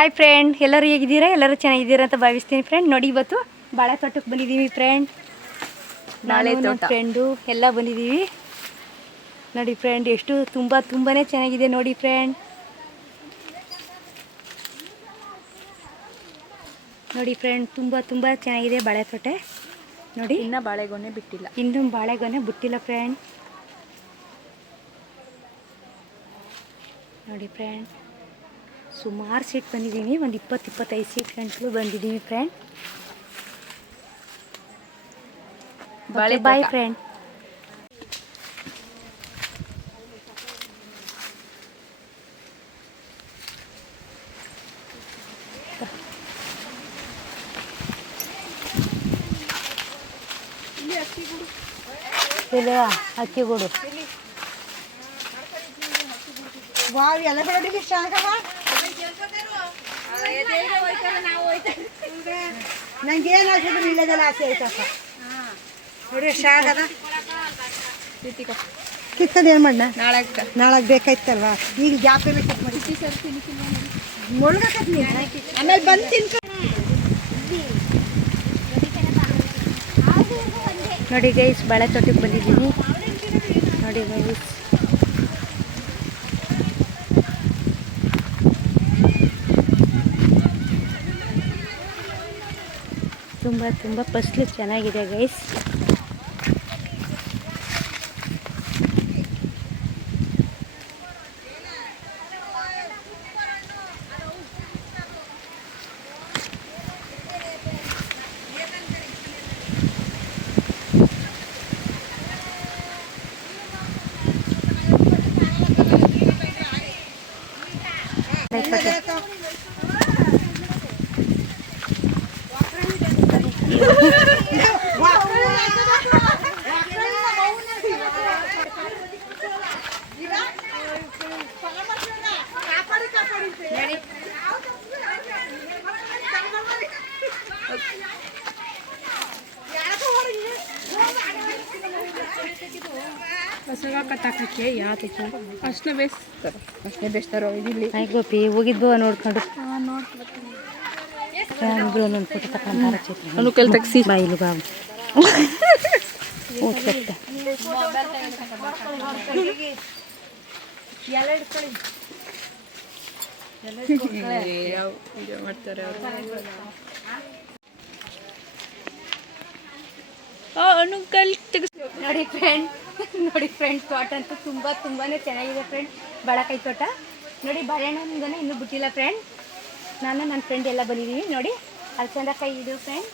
Hi friend, ಎಲ್ಲರೂ ಹೇಗಿದ್ದೀರಾ? ಎಲ್ಲರೂ ಚೆನ್ನಾಗಿದ್ದೀರಾ ಅಂತ ಭಾವಿಸ್ತೀನಿ ಫ್ರೆಂಡ್. ನೋಡಿ, ಇವತ್ತು ಬಾಳೆ ತೋಟಕ್ಕೆ ಬಂದಿದ್ದೀವಿ ಫ್ರೆಂಡ್. ನಾನು ನನ್ನ ಫ್ರೆಂಡು ಎಲ್ಲ ಬಂದಿದ್ದೀವಿ. ನೋಡಿ ಫ್ರೆಂಡ್, ಎಷ್ಟು ತುಂಬಾ ಚೆನ್ನಾಗಿದೆ ನೋಡಿ ಫ್ರೆಂಡ್. ನೋಡಿ ಫ್ರೆಂಡ್, ತುಂಬ ಚೆನ್ನಾಗಿದೆ ಬಾಳೆ ತೋಟ. ನೋಡಿ, ಇನ್ನೂ ಬಾಳೆಗೊನೆ ಬಿಟ್ಟಿಲ್ಲ. ಇನ್ನೂ ಬಾಳೆಗೊನೆ ಬಿಟ್ಟಿಲ್ಲ ಫ್ರೆಂಡ್. ನೋಡಿ ಫ್ರೆಂಡ್, ಸುಮಾರು ಸೀಟ್ ಬಂದಿದ್ದೀನಿ. ಒಂದು 20-25 ಸೀಟ್ ಗಂಟಲು ಬಂದಿದ್ದೀವಿ ಫ್ರೆಂಡ್. Boy friend. ಇಲ್ಲ ಅಕ್ಕಿಗೂಡು ನಂಗೆ ಏನಾಗ್ತದೆ ಇಲ್ಲದೆಲ್ಲ ಆಸೆ ಆಯ್ತಪ್ಪ. ನೋಡಿ ಎಷ್ಟು ಆಗದ ಕಿತ್ತದ ಏನು ಮಾಡೋಣ, ನಾಳೆ ಬೇಕಾಯ್ತಲ್ವಾ. ಈಗ ಗ್ಯಾಪ್ ಎಲ್ಲ ಕಟ್ ಮಾಡಿ ಮುಳುಗಕತ್ನಿ, ಆಮೇಲೆ ಬಂದು ತಿನ್ಕ. ನೋಡಿ ಗೈಸ್, ಬಾಳೆ ತೋಟಕ್ಕೆ ಬಂದಿದ್ದೀನಿ. ನೋಡಿ ಗೈಸ್, ತುಂಬ ಫಸ್ಲು ಚೆನ್ನಾಗಿದೆ ಗೈಸ್. ಕತ್ತಾಕಕ್ಕೆ ಯಾತಕ್ಕೆ ಅಷ್ಟೇ ಬೇಯಿಸ್ತಾರೆ, ಅಷ್ಟೇ ಬೇಯಿಸ್ತಾರೋ ಇಲ್ಲಿ. ಆಯ್ತು ಗೋಪಿ, ಹೋಗಿದ್ವು ನೋಡ್ಕೊಂಡು ಇಬ್ರು ಒಂದು ಫೋಟೋ ತಗೊಂಡು ಕೆಲ್ ತೆಗ್ಸಿ ಬಾಯಿಲು ಬಾವು ಓದ್ಕತ್ತೆ. ಮಾಡ್ತಾರೆ ಅವರು. ನೋಡಿ ಫ್ರೆಂಡ್, ತೋಟ ಅಂತೂ ತುಂಬಾನೇ ಚೆನ್ನಾಗಿದೆ ಫ್ರೆಂಡ್. ಬಾಳೆಕಾಯಿ ತೋಟ ನೋಡಿ. ಬಾಳೆಹಣ್ಣಿಂದನೇ ಇನ್ನೂ ಬಿಟ್ಟಿಲ್ಲ ಫ್ರೆಂಡ್. ನಾನು ನನ್ನ ಫ್ರೆಂಡ್ ಎಲ್ಲ ಬಂದಿದ್ದೀವಿ. ನೋಡಿ, ಅಲಸಂದಕಾಯಿ ಇದು ಫ್ರೆಂಡ್.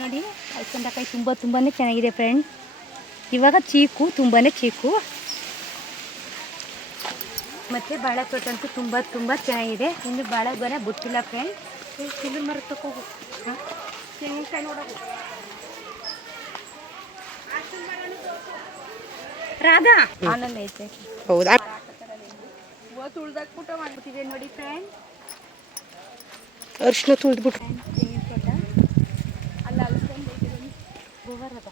ನೋಡಿ, ಅಲಸಂದಕಾಯಿ ತುಂಬಾನೇ ಚೆನ್ನಾಗಿದೆ ಫ್ರೆಂಡ್. ಇವಾಗ ಚೀಕು, ತುಂಬಾನೇ ಚೀಕು. ಮತ್ತು ಬಾಳೆ ತೋಟ ಅಂತೂ ತುಂಬ ಚೆನ್ನಾಗಿದೆ. ಇನ್ನು ಬಾಳೆಗೊನೆ ಬಿಟ್ಟಿಲ್ಲ ಫ್ರೆಂಡ್. ತಿಂಗಳು ಮರ ತಗೋಗು, ತೆಂಗಿನಕಾಯಿ ನೋಡೋದು. ರಾಧಾ ಆನಂದ ಐತೆ. ಹೌದಾ? ತುಳ್ದಾಕ್ಬಿಟ್ಟು ಮಾಡ್ಬಿಟ್ಟಿದೆ ನೋಡಿ ಫ್ರೆಂಡ್. ಅರ್ಶಿನ ತುಳಿದ್ಬಿಟ್ಟು ತೆಂಗಿನ ತೋಟ ಅಲ್ಲ ಅಲಸಂದೆ ಗೋಬರ್ ಅದ.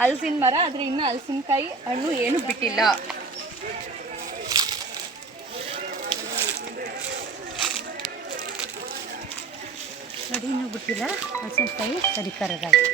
ಹಲಸಿನ ಮರ, ಆದ್ರೆ ಇನ್ನು ಹಲಸಿನಕಾಯಿ ಹಣ್ಣು ಏನು ಬಿಟ್ಟಿಲ್ಲ. ನೋಡಿ, ಇನ್ನೂ ಬಿಟ್ಟಿಲ್ಲ ಹಲಸಿನಕಾಯಿ. ಸರಿ ಕರಗಾಗಿ